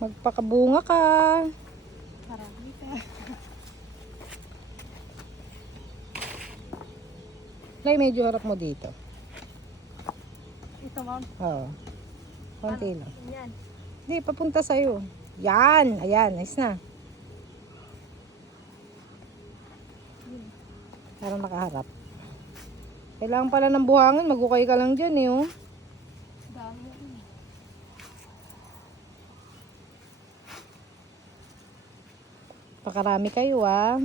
Magpakabunga ka. Marami ka. Lay, medyo harap mo dito. Ito, ma'am. Oo. Konti lang. Yan. Hindi, papunta sa'yo. Yan! Ayan, nice na. Para nakaharap. Kailangan pala ng buhangin. Magukay ka lang dyan eh, oh. Dami yun. Pakarami kayo, ah.